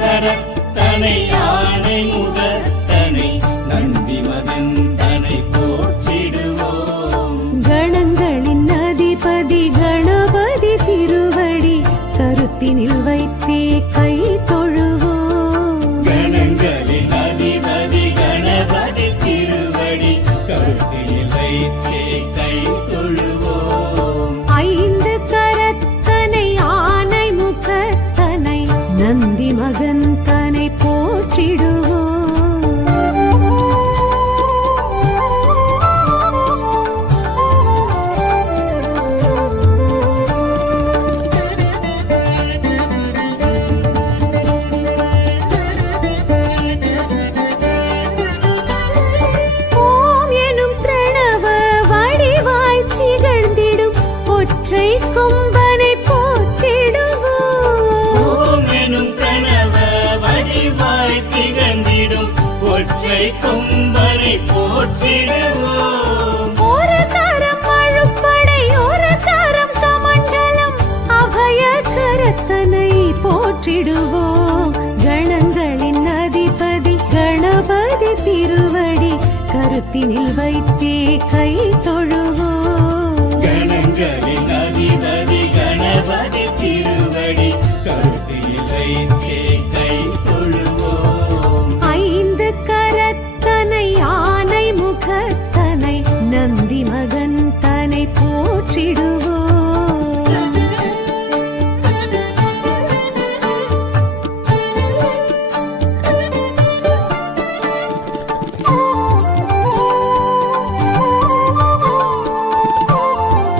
கரத்தனை யானை முகத்தனை நந்தி மகந்தனை போற்றிடுவோம். கணங்களின் அதிபதி கணபதி திருவடி கருத்தினில் வைத்தே கை தொழுவோம். கணங்களின் அதிபதி கணபதி திருவடி கருத்தினில் வைத்தே கை தொழுவோம். ஐந்து கரத்தனை ஆனை முகத்தனை நந்தி மகந்தனை போற்றிடுவோம். ஓம் எனும் பிரணவ வடிவாய் திகழ்ந்திடும் ஒற்றை கொம்பனை போற்றிடுவோம். ஓம் எனும் பிரணவ வடிவாய் திகழ்ந்திடும் ஒற்றை கொம்பனை போற்றிடுவோம். ஒரு கரம் அழுப்படை ஒரு கரம் சமண்டலம் அபய கரத்தனை போற்றிடுவோம். கணங்களின் அதிபதி கணபதி திருவடி கருத்தினில் வைத்தே கை தொழுவோம். கணங்களின் அதிபதி கணபதி திருவடி கருத்தில் வைத்தே